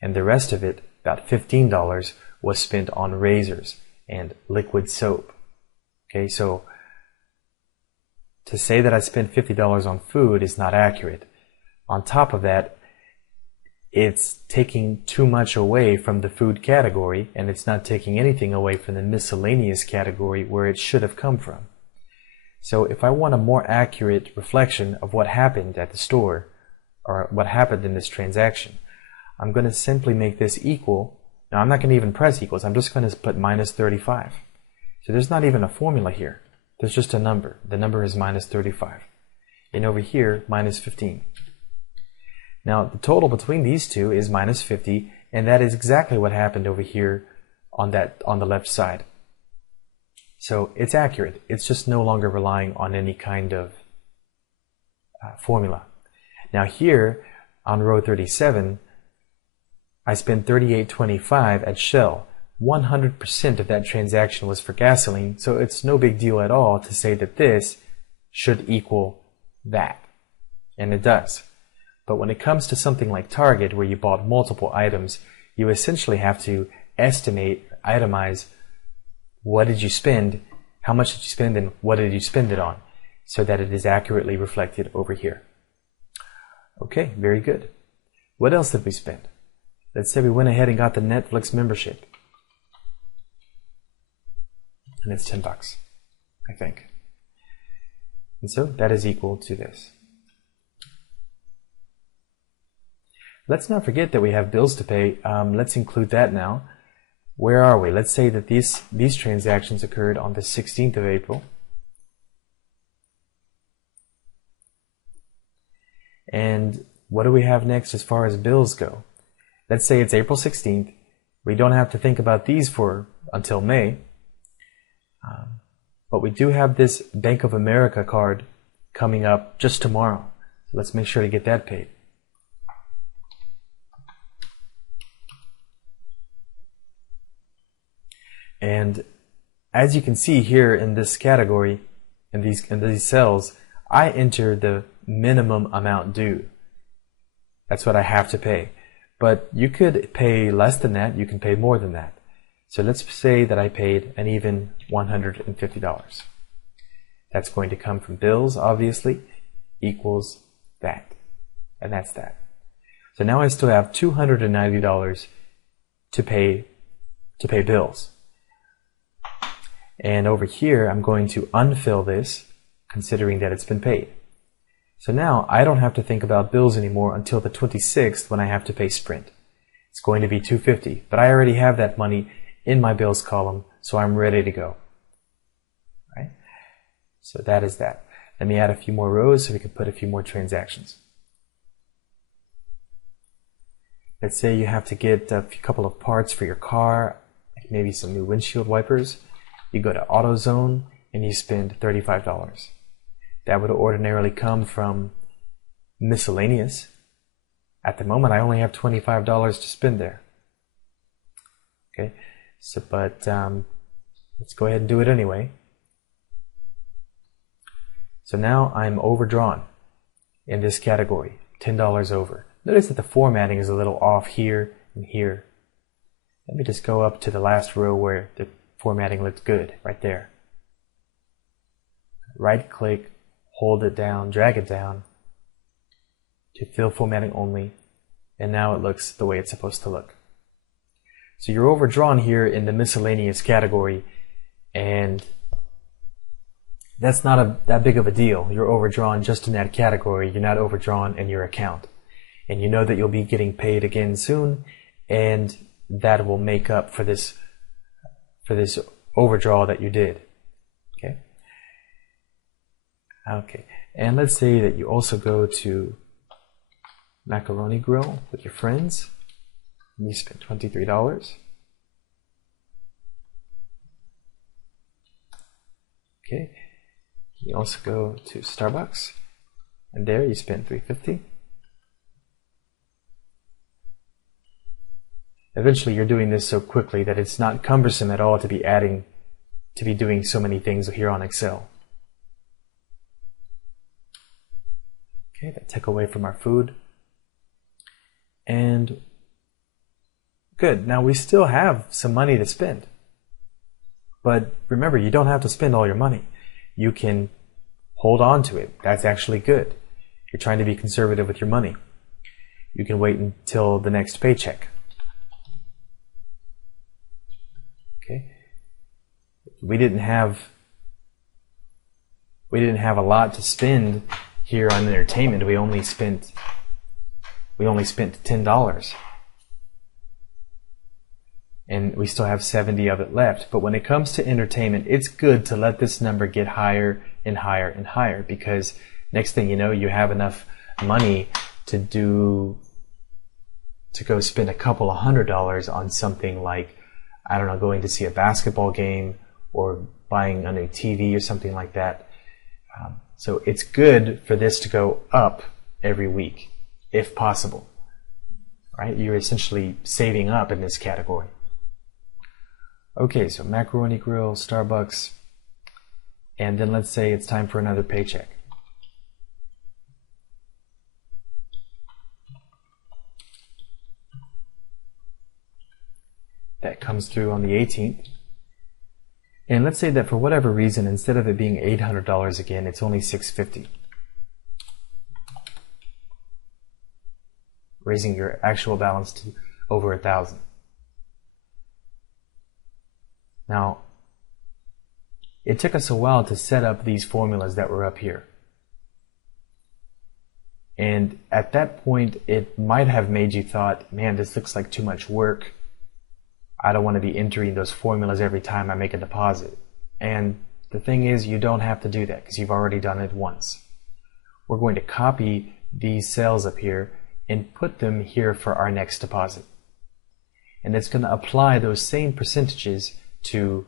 And the rest of it, about $15, was spent on razors and liquid soap. Okay, so to say that I spent $50 on food is not accurate. On top of that, it's taking too much away from the food category, and it's not taking anything away from the miscellaneous category where it should have come from. So if I want a more accurate reflection of what happened at the store, or what happened in this transaction, I'm going to simply make this equal. Now I'm not going to even press equals, I'm just going to put minus 35. So there's not even a formula here. There's just a number. The number is minus 35. And over here, minus 15. Now the total between these two is minus 50, and that is exactly what happened over here on the left side. So it's accurate. It's just no longer relying on any kind of formula. Now here on row 37, I spent $38.25 at Shell. 100% of that transaction was for gasoline, so it's no big deal at all to say that this should equal that. And it does. But when it comes to something like Target, where you bought multiple items, you essentially have to estimate, itemize, what did you spend, how much did you spend, and what did you spend it on, so that it is accurately reflected over here. Okay, very good. What else did we spend? Let's say we went ahead and got the Netflix membership. And it's $10, I think. And so that is equal to this. Let's not forget that we have bills to pay. Let's include that now. Where are we? Let's say that these transactions occurred on the 16th of April. And what do we have next as far as bills go? Let's say it's April 16th. We don't have to think about these until May. But we do have this Bank of America card coming up just tomorrow. So let's make sure to get that paid. And as you can see here in this category, in these cells, I enter the minimum amount due. That's what I have to pay. But you could pay less than that, you can pay more than that. So let's say that I paid an even $150. That's going to come from bills, obviously, equals that. And that's that. So now I still have $290 to pay bills. And over here, I'm going to unfill this, considering that it's been paid. So now I don't have to think about bills anymore until the 26th when I have to pay Sprint. It's going to be $250, but I already have that money in my bills column, so I'm ready to go. Right? So that is that. Let me add a few more rows so we can put a few more transactions. Let's say you have to get a couple of parts for your car, like maybe some new windshield wipers. You go to AutoZone and you spend $35. That would ordinarily come from miscellaneous. At the moment, I only have $25 to spend there. Okay, so but let's go ahead and do it anyway. So now I'm overdrawn in this category, $10 over. Notice that the formatting is a little off here and here. Let me just go up to the last row where the formatting looks good, right there. Right click, hold it down, drag it down to fill formatting only, and now it looks the way it's supposed to look. So you're overdrawn here in the miscellaneous category, and that's not that big of a deal. You're overdrawn just in that category. You're not overdrawn in your account. And you know that you'll be getting paid again soon, and that will make up for this overdraw that you did. Okay? Okay. And let's say that you also go to Macaroni Grill with your friends. You spent $23. Okay. You also go to Starbucks, and there you spend $3.50. Eventually, you're doing this so quickly that it's not cumbersome at all to be doing so many things here on Excel. Okay, that took away from our food. And good. Now we still have some money to spend. But remember, you don't have to spend all your money. You can hold on to it. That's actually good. You're trying to be conservative with your money. You can wait until the next paycheck. Okay. We didn't have a lot to spend here on entertainment. We only spent $10. And we still have 70 of it left. But when it comes to entertainment, it's good to let this number get higher and higher and higher, because next thing you know, you have enough money to go spend a couple of $100s on something like, I don't know, going to see a basketball game or buying a new TV or something like that. So it's good for this to go up every week, if possible. Right? You're essentially saving up in this category. Okay, so Macaroni Grill, Starbucks, and then let's say it's time for another paycheck. That comes through on the 18th. And let's say that for whatever reason, instead of it being $800 again, it's only $650. Raising your actual balance to over $1,000. Now, it took us a while to set up these formulas that were up here. And at that point, it might have made you thought, man, this looks like too much work. I don't want to be entering those formulas every time I make a deposit. And the thing is, you don't have to do that because you've already done it once. We're going to copy these cells up here and put them here for our next deposit. And it's going to apply those same percentages to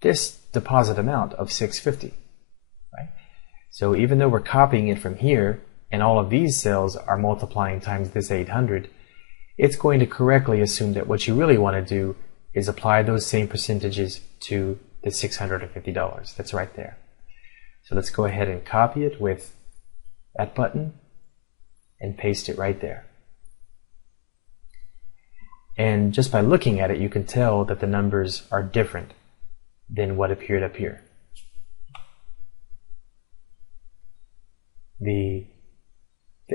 this deposit amount of $650. Right? So even though we're copying it from here, and all of these cells are multiplying times this 800, it's going to correctly assume that what you really want to do is apply those same percentages to the $650. That's right there. So let's go ahead and copy it with that button and paste it right there. And just by looking at it, you can tell that the numbers are different than what appeared up here. The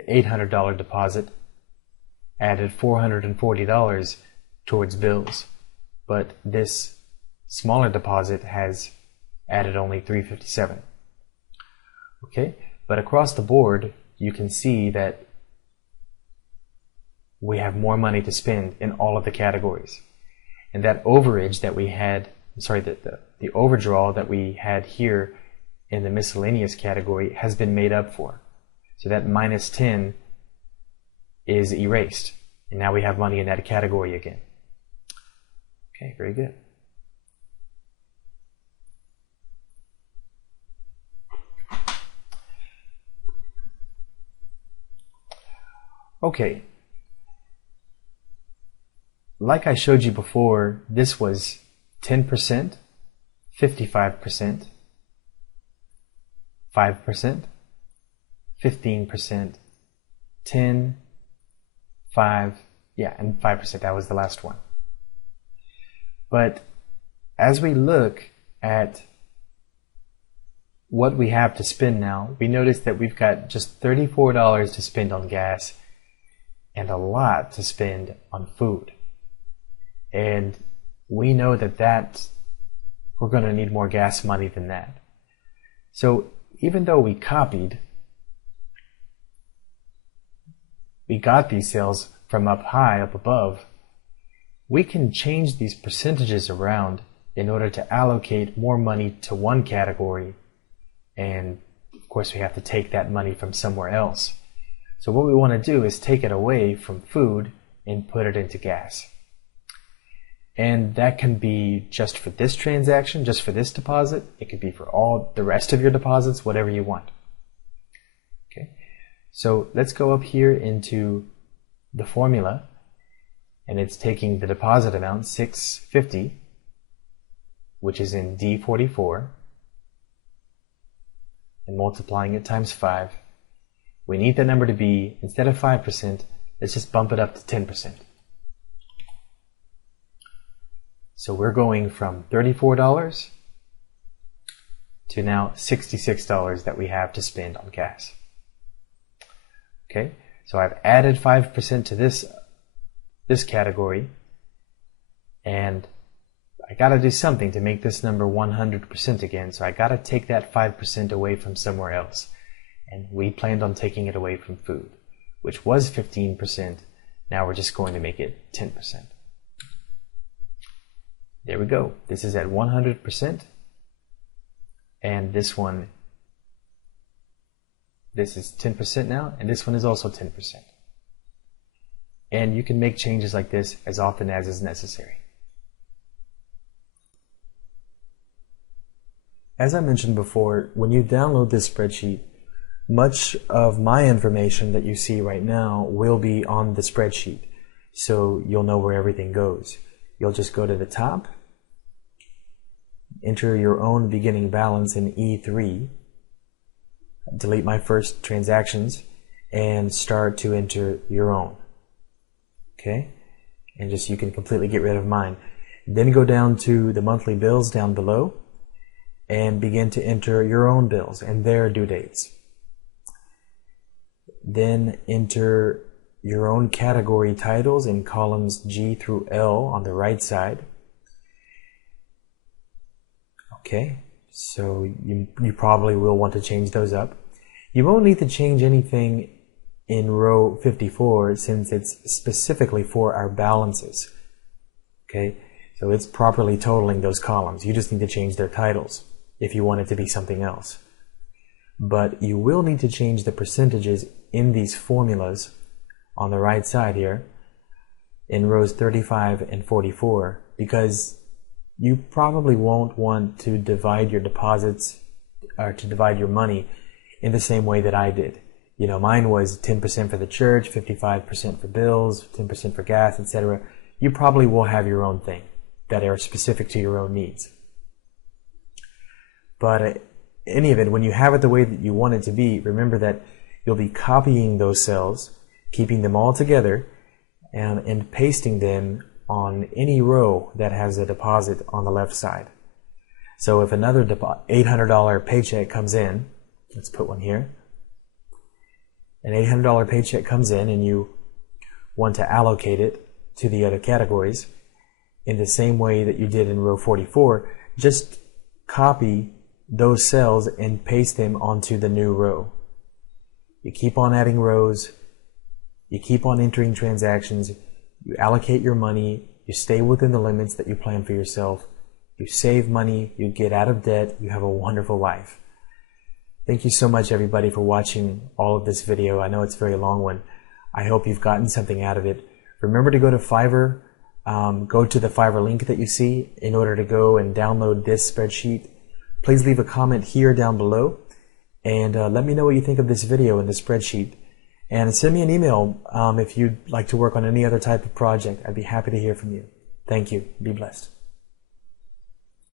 $800 deposit added $440 towards bills, but this smaller deposit has added only $357. Okay, but across the board, you can see that we have more money to spend in all of the categories. And that overage that we had, the overdraw that we had here in the miscellaneous category has been made up for. So that minus 10 is erased. And now we have money in that category again. Okay, very good. Okay, like I showed you before, this was 10%, 55%, 5%, 15%, 10, 5, yeah, and 5%. That was the last one. But as we look at what we have to spend now, we notice that we've got just $34 to spend on gas and a lot to spend on food. And we know that we're going to need more gas money than that. So even though we got these sales from up high, up above, we can change these percentages around in order to allocate more money to one category. And of course we have to take that money from somewhere else. So what we want to do is take it away from food and put it into gas. And that can be just for this transaction, just for this deposit. It could be for all the rest of your deposits, whatever you want. Okay, so let's go up here into the formula, and it's taking the deposit amount, $650, which is in D44, and multiplying it times 5. We need that number to be, instead of 5%, let's just bump it up to 10%. So we're going from $34 to now $66 that we have to spend on gas. Okay, so I've added 5% to this category, and I got to do something to make this number 100% again. So I got to take that 5% away from somewhere else, and we planned on taking it away from food, which was 15%. Now we're just going to make it 10%. There we go. This is at 100%, and this is 10% now, and this one is also 10%. And you can make changes like this as often as is necessary. As I mentioned before, when you download this spreadsheet, much of my information that you see right now will be on the spreadsheet, so you'll know where everything goes. You'll just go to the top, enter your own beginning balance in E3, delete my first transactions, and start to enter your own. Okay? And just you can completely get rid of mine. Then go down to the monthly bills down below and begin to enter your own bills and their due dates. Then enter your own category titles in columns G through L on the right side. Okay, so you probably will want to change those up. You won't need to change anything in row 54 since it's specifically for our balances. Okay, so it's properly totaling those columns. You just need to change their titles if you want it to be something else. But you will need to change the percentages in these formulas on the right side here in rows 35 and 44, because you probably won't want to divide your deposits or to divide your money in the same way that I did. You know, mine was 10% for the church, 55% for bills, 10% for gas, etc. You probably will have your own thing that are specific to your own needs. But in any event, when you have it the way that you want it to be, remember that you'll be copying those cells, keeping them all together, and pasting them on any row that has a deposit on the left side. So if another $800 paycheck comes in, let's put one here, an $800 paycheck comes in and you want to allocate it to the other categories in the same way that you did in row 44, just copy those cells and paste them onto the new row. You keep on adding rows, you keep on entering transactions, you allocate your money, you stay within the limits that you plan for yourself, you save money, you get out of debt, you have a wonderful life. Thank you so much everybody for watching all of this video. I know it's a very long one. I hope you've gotten something out of it. Remember to go to Fiverr, go to the Fiverr link that you see in order to go and download this spreadsheet. Please leave a comment here down below and let me know what you think of this video and the spreadsheet. And send me an email if you'd like to work on any other type of project. I'd be happy to hear from you. Thank you. Be blessed.